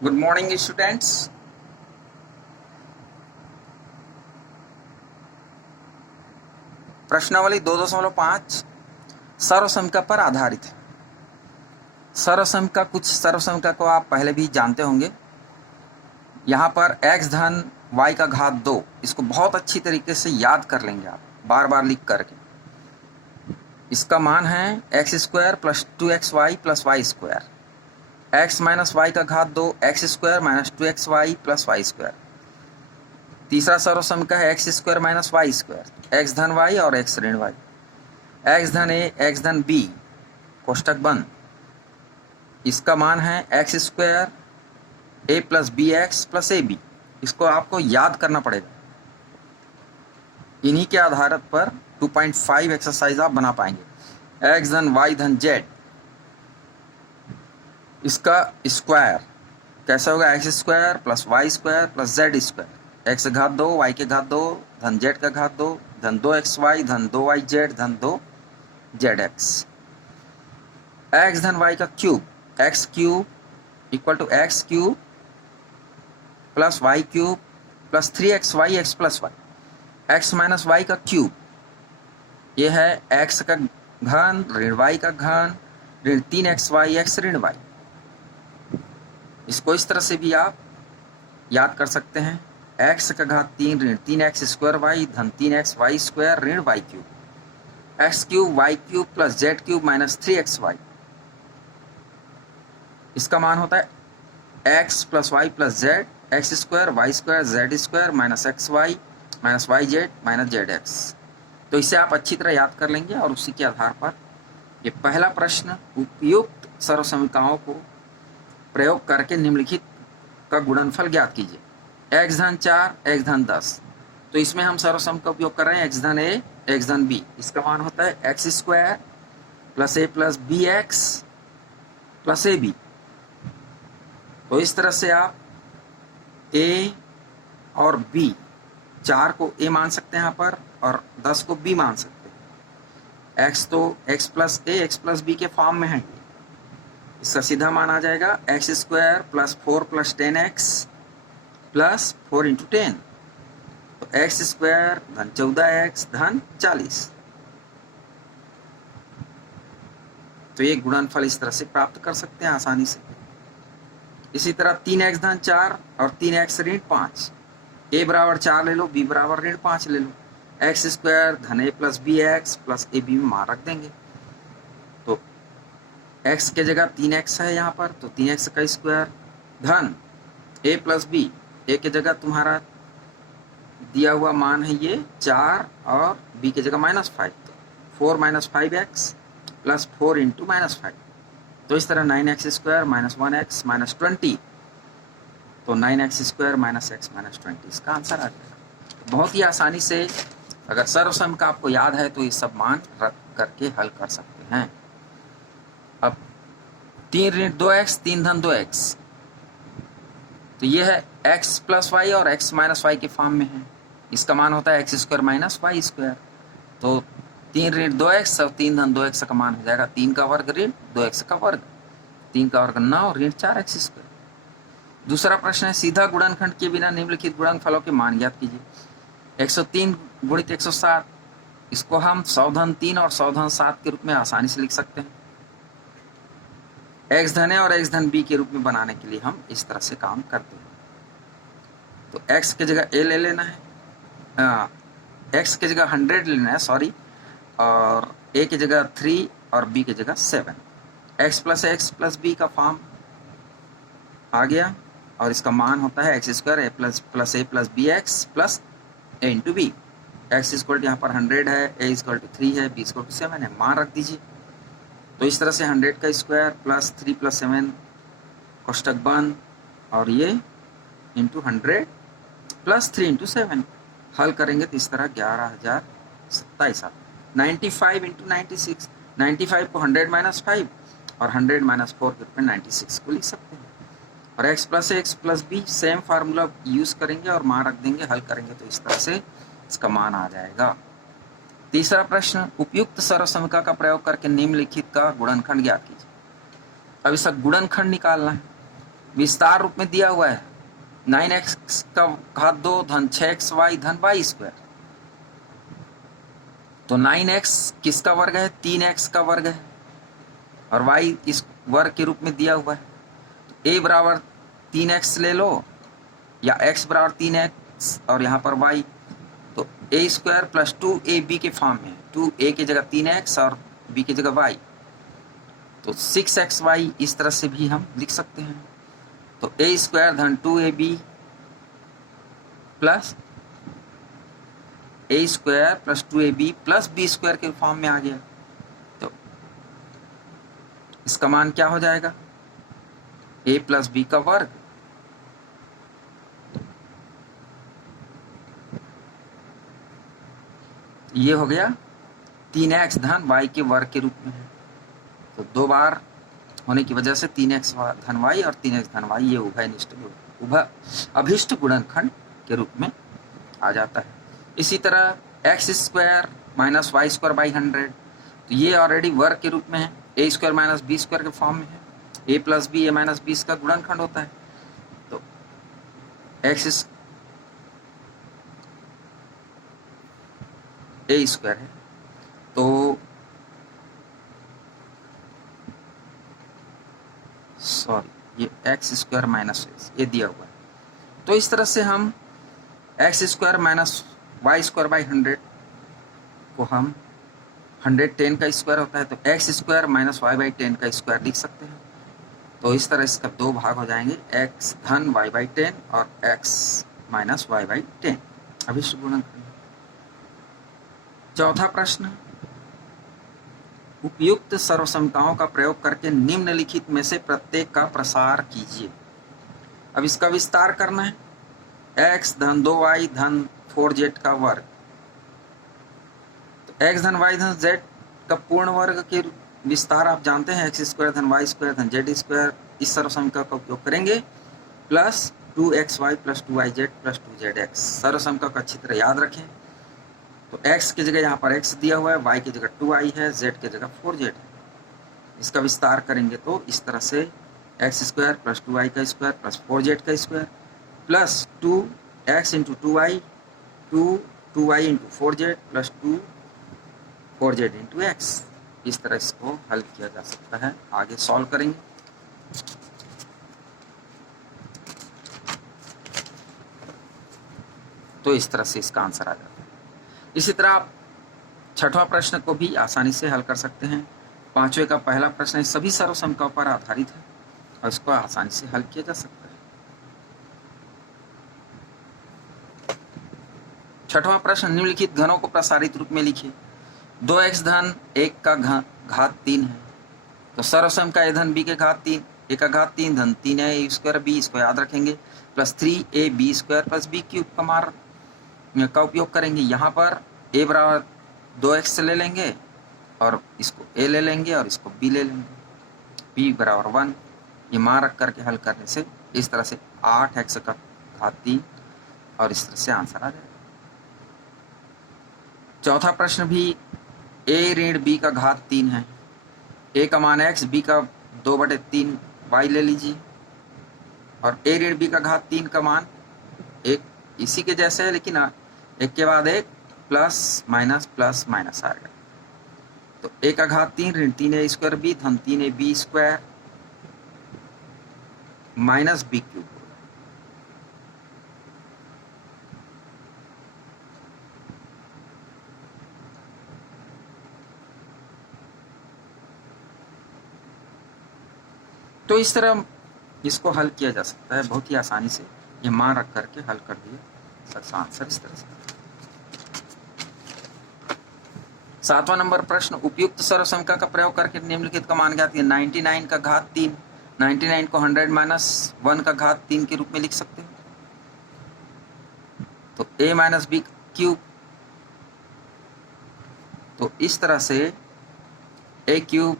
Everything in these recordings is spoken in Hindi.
Good morning students. प्रश्नावली 2.5 सर्वसमीका पर आधारित है। सर्वसमीका, कुछ सर्वसमीका को आप पहले भी जानते होंगे। यहाँ पर x धन y का घात 2, इसको बहुत अच्छी तरीके से याद कर लेंगे आप बार बार लिख करके। इसका मान है x square plus 2xy plus y square. X minus y का घात 2 x square minus 2xy plus y square. तीसरा सर्वसमीका है x square minus y square, x धन वाई और एक्स ऋण वाई, एक्स धन ए एक्स धन बी कोष्टक बंद। इसका मान है x square a plus b x plus a b. इसको आपको याद करना पड़ेगा। इन्हीं के आधार पर 2.5 एक्सरसाइज आप बना पाएंगे। एक्स धन वाई धन जेड, इसका स्क्वायर कैसा होगा? X square plus y square plus z square. X घात 2 वाई के घात 2 धन जेड का घात 2 धन 2xy धन 2yz धन 2zx। एक्स धन वाई का cube, x cube equal to x cube plus y cube plus 3xy x plus y. X minus y का क्यूब, ये है एक्स का घन ऋण वाई का घन ऋण 3xy एक्स ऋण वाई। इसको इस तरह से भी आप याद कर सकते हैं। एक्स का घात 3 ऋण 3x स्क्वायर वाई धन 3x वाई स्क्वायर ऋण y cube. X cube y cube plus z cube minus 3xy। इसका मान होता है x plus y plus z x square y square z square minus x y minus y z minus z x. तो इसे आप अच्छी तरह याद कर लेंगे और उसी के आधार पर ये पहला प्रश्न, उपयुक्त सर्वसमीकाओं को प्रयोग करके निम्नलिखित का गुणनफल ज्ञात कीजिए। एक्स धन 4 एक्स धन 10। तो इसमें हम सर्वसम का उपयोग कर रहे हैं एक्स धन ए एक्स धन बी। इसका मान होता है x square plus a plus b x plus a b. तो इस तरह से आप ए और बी, 4 को ए मान सकते हैं यहाँ पर और 10 को बी मान सकते हैं। एक्स तो एक्स प्लस ए एक्स प्लस बी के फॉर्म में है। इसका सीधा मान आ जाएगा x square plus 4 plus 10x plus 4 into 10। तो एक्स स्क्वायर धन 14x धन 40। तो ये गुणनफल इस तरह से प्राप्त कर सकते हैं आसानी से। इसी तरह 3x धन 4 और 3x ऋण 5। a बराबर 4 ले लो, b बराबर ऋण 5 ले लो। एक्स स्क्वायर धन a plus b x plus a b में मान रख देंगे। तो x के जगह 3x है यहाँ पर, तो 3x का स्क्वायर धन a प्लस बी, ए के जगह तुम्हारा दिया हुआ मान है ये 4 और b के जगह -5, तो 4 माइनस 5x प्लस 4 इंटू -5। तो इस तरह 9x square minus 1x minus 20। तो 9x square minus x minus 20 इसका आंसर आ जाएगा। बहुत ही आसानी से अगर सर्वसम का आपको याद है तो ये सब मान रख करके हल कर सकते हैं। अब 3 ऋण 2x 3 धन 2x, तो ये है x प्लस वाई और x माइनस वाई के फॉर्म में है। इसका मान होता है x square minus y square. तो 3 ऋण 2x और 3 धन 2x का मान हो जाएगा 3 का वर्ग ऋण 2x का वर्ग, 3 का वर्ग 9 ऋण 4x स्क्वायर। दूसरा प्रश्न है सीधा गुणनखंड के बिना निम्नलिखित गुणनफलों के मान ज्ञात कीजिए। 103 गुणित 107, इसको हम 100 धन 3 और 100 धन 7 के रूप में आसानी से लिख सकते हैं। एक्स धन ए और एक्स धन बी के रूप में बनाने के लिए हम इस तरह से काम करते हैं। तो एक्स के जगह ए ले लेना है, एक्स के जगह 100 लेना है सॉरी, और ए की जगह 3 और बी की जगह 7। एक्स प्लस बी का फॉर्म आ गया और इसका मान होता है x square a plus b x plus A into B. X square यहाँ पर 100 है, ए स्क्वायर टू 3 है, बी स्क्वायर टू 7 है, मान रख दीजिए। तो इस तरह से 100 का स्क्वायर प्लस 3 प्लस 7 कोष्टक बंद और ये इंटू 100 प्लस 3 इंटू 7 हल करेंगे तो इस तरह 11,027 आता है। 95 इंटू 96, 95 को 100 माइनस 5 और 100 माइनस 4 के रूप में 96 को लिख सकते हैं। और x plus B same formula use करेंगे और मान रख देंगे, हल करेंगे तो इस तरह से इसका मान आ जाएगा। तीसरा प्रश्न, उपयुक्त सर्वसमीका का प्रयोग करके निम्नलिखित का गुणनखंड ज्ञात कीजिए। अब इसका गुणनखंड निकालना है। विस्तार रूप में दिया हुआ है 9x का घात 2 धन 6xy धन y स्क्वायर। तो 9x किसका वर्ग है? 3x का वर्ग है और y इस वर्ग के रूप में दिया हुआ है। तो a बराबर 3x ले लो या x बराबर 3x और यहाँ पर y, तो a स्क्वायर प्लस 2ab के फॉर्म में, 2a की जगह 3x और b की जगह y, तो 6xy इस तरह से भी हम लिख सकते हैं। तो a स्क्वायर धन 2ab plus a square plus 2ab plus b square के फॉर्म में आ गया। तो इसका मान क्या हो जाएगा? a प्लस b का वर्ग ये हो गया 3x धन y के वर्ग के रूप में है। तो दो बार होने की वजह से 3x धन y और 3x धन y ये उभय अभिष्ट गुणनखंड के रूप में आ जाता है। इसी तरह x square minus y square by 100, तो ये ऑलरेडी वर्ग के रूप में है, a square minus b square के फॉर्म में है, a plus b a minus b इसका गुणनखंड होता है। तो x a स्क्वायर है, तो सॉरी ये x स्क्वायर माइनस ये दिया हुआ है। तो इस तरह से हम x square minus y square by 100 को हम 110 का स्क्वायर होता है, तो x square minus y by 10 का स्क्वायर लिख सकते हैं। तो इस तरह इसका दो भाग हो जाएंगे, x धन y बाई 10 और x माइनस वाई बाई 10 अभिष्ट गुणनखंड। चौथा प्रश्न, उपयुक्त सर्वसमताओं का प्रयोग करके निम्नलिखित में से प्रत्येक का प्रसार कीजिए। अब इसका विस्तार करना है, x धन 2y धन 4z का वर्ग, तो x धन y धन z का पूर्ण वर्ग के विस्तार आप जानते हैं, x स्क्वायर धन y स्क्वायर धन z स्क्वायर, इस सर्वसमता का उपयोग करेंगे, plus 2xy plus 2yz plus 2zx। सर्वसमता का अच्छी तरह याद रखें। तो x की जगह यहाँ पर x दिया हुआ है, y की जगह 2y है, z की जगह 4z है। इसका विस्तार करेंगे तो इस तरह से x स्क्वायर प्लस 2y का स्क्वायर प्लस 4z का square plus 2x into 2y 2y into 4z plus 4z into x। इस तरह इसको हल किया जा सकता है। आगे सॉल्व करेंगे। तो इस तरह से इसका आंसर आ जाता है। इसी तरह आप छठवां प्रश्न को भी आसानी से हल कर सकते हैं। पांचवें का पहला प्रश्न सभी सर्वसमताओं पर आधारित है और इसको आसानी से हल किया जा सकता है। छठवां प्रश्न, निम्नलिखित घनों को प्रसारित रूप में लिखिए। 2x धन 1 का घात 3 है, तो सर्वसम का a धन b के घात 3, a का घात 3 धन 3 है a स्क्वायर b, इसको याद रखेंगे, plus 3ab square plus b cube का उपयोग करेंगे। यहाँ पर a बराबर 2x ले लेंगे और इसको a ले लेंगे और इसको b ले लेंगे, b बराबर 1, ये मान रख करके हल करने से इस तरह से 8x का घात 3 और इस तरह से आंसर आ जाएगा। चौथा प्रश्न भी a ऋण b का घात 3 है, a का मान x, b का 2/3 y ले लीजिए और a ऋण b का घात 3 का मान एक इसी के जैसे है, लेकिन एक के बाद एक प्लस माइनस आएगा। तो a का घात 3 ऋण 3a स्क्वायर b धन 3ab square minus b cube. तो इस तरह इसको हल किया जा सकता है बहुत ही आसानी से, ये मान रख करके हल कर दिया सकता आंसर इस तरह से। सातवां नंबर प्रश्न, उपयुक्त सर्वसमता का प्रयोग करके निम्नलिखित का मान ज्ञात कीजिए। 99 का घात 3, 99 को 100 माइनस 1 का घात 3 के रूप में लिख सकते हैं। तो a माइनस बी क्यूब, तो इस तरह से a cube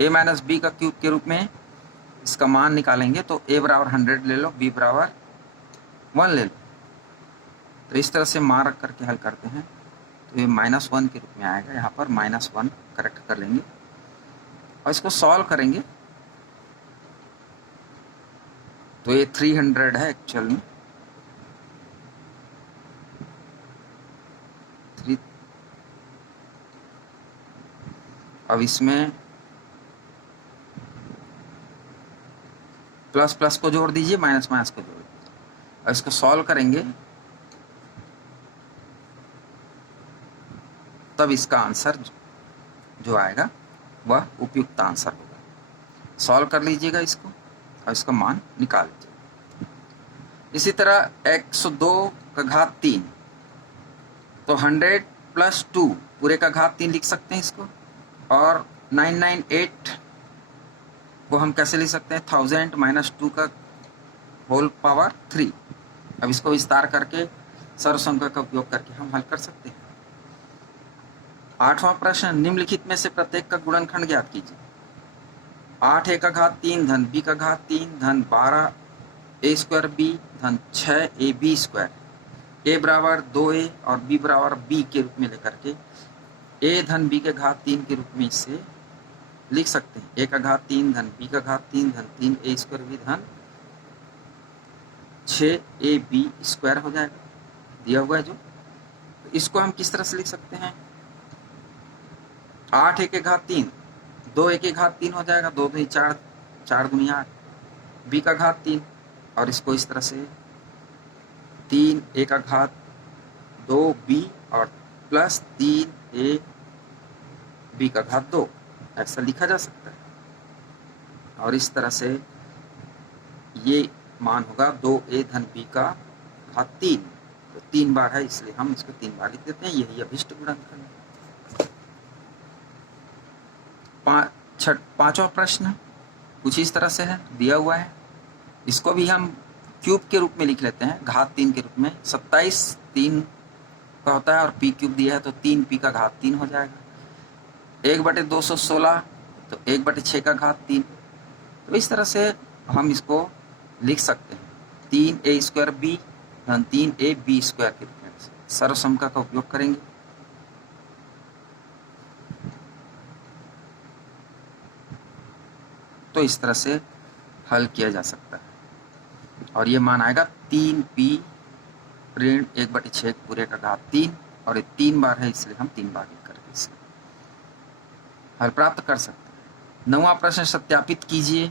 a minus b का क्यूब के रूप में इसका मान निकालेंगे। तो a बराबर 100 ले लो, b बराबर 1 ले लो। तो इस तरह से मान रख करके हल करते हैं तो ये -1 के रूप में आएगा। यहाँ पर -1 करेक्ट कर लेंगे और इसको सॉल्व करेंगे तो ये 300 है एक्चुअल में। अब इसमें प्लस प्लस को जोड़ दीजिए, माइनस माइनस को जोड़ दीजिए और इसको सॉल्व करेंगे तब इसका आंसर जो आएगा वह उपयुक्त आंसर होगा। सॉल्व कर लीजिएगा इसको और इसका मान निकाल लीजिए। इसी तरह 102 का घात 3 तो 100 + 2 पूरे का घात 3 लिख सकते हैं इसको। और 998 को हम कैसे लिख सकते हैं 1000 - 2 का होल पावर 3। अब इसको विस्तार करके सर्वसंख्या का उपयोग करके हम हल कर सकते हैं। 8वां प्रश्न, निम्नलिखित में से प्रत्येक का गुणनखंड ज्ञात कीजिए। 8a का घात 3 धन b का घात 3 धन 12a² b धन 6ab²। a बराबर 2a और b बराबर b के रूप में लेकर के a धन b के घात 3 के रूप में इसे लिख सकते हैं। a का घात 3 धन b का घात 3 धन 3a² b धन 6ab² हो जाएगा, दिया हुआ है जो। तो इसको हम किस तरह से लिख सकते हैं 8a के घात 3 2a के घात 3 हो जाएगा, 2 दूनी 4 4 दूनी 8, b का घात 3 और इसको इस तरह से 3a का घात 2b और प्लस 3a b का घात 2 ऐसा लिखा जा सकता है। और इस तरह से ये मान होगा 2a धन b का घात 3, तो 3 बार है इसलिए हम इसको 3 बार लिख देते हैं। यही अभिष्ट गुणनखंड है। 5वां प्रश्न कुछ इस तरह से है, दिया हुआ है। इसको भी हम क्यूब के रूप में लिख लेते हैं, घात 3 के रूप में। 27 3 का होता है और p³ दिया है तो 3p का घात 3 हो जाएगा। 1/216 तो 1/6 का घात 3। तो इस तरह से हम इसको लिख सकते हैं 3a² b धन 3ab² के रूप में। सर्वसंख्या का उपयोग करेंगे तो इस तरह से हल किया जा सकता है और ये मान आएगा 3p ऋण 1/6 पूरे का घात 3 और ये 3 बार है इसलिए हम 3 बार लिख करके इसे हल प्राप्त कर सकते हैं। 9वां प्रश्न, सत्यापित कीजिए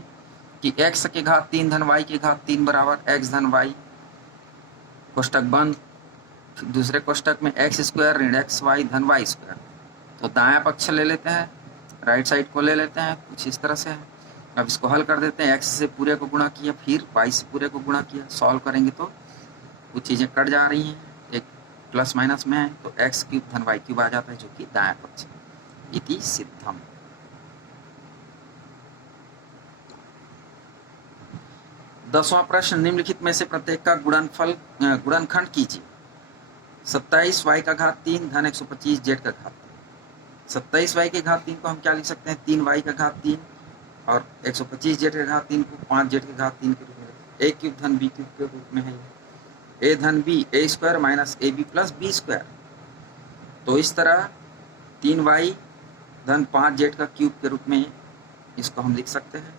कि x के घात 3 धन y के घात 3 बराबर x धन y कोष्टक बंद, दूसरे कोष्टक में x² ऋण xy धन y²। तो दायां पक्ष ले लेते हैं, राइट साइड को ले लेते हैं, कुछ इस तरह से है। अब इसको हल कर देते हैं। x से पूरे को गुणा किया, फिर y से पूरे को गुणा किया, सॉल्व करेंगे तो कुछ चीज़ें कट जा रही हैं, एक प्लस माइनस में है तो x³ धन y³ आ जाता है जो कि दायां पक्ष इति सिद्धम। 10वां प्रश्न, निम्नलिखित में से प्रत्येक का गुणनखंड कीजिए। 27y का घात 3 धन 125z का घात 3। 27y के घात 3 को हम क्या लिख सकते हैं 3y का घात 3 और 125z के घात 3 को 5z के घात 3 के रूप में। a³ धन b³ के रूप में है a धन b a² minus ab plus b²। तो इस तरह 3y धन 5z का क्यूब के रूप में इसको हम लिख सकते हैं।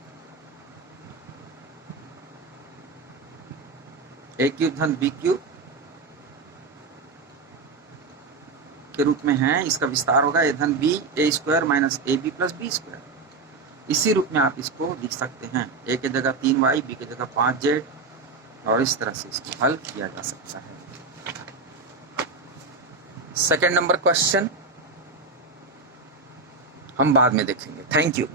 a³ धन b³ के रूप में है, इसका विस्तार होगा a धन b a² minus ab plus b²। इसी रूप में आप इसको लिख सकते हैं, a के जगह 3y, b के जगह 5z और इस तरह से इसको हल किया जा सकता है। सेकंड नंबर क्वेश्चन हम बाद में देखेंगे। Thank you.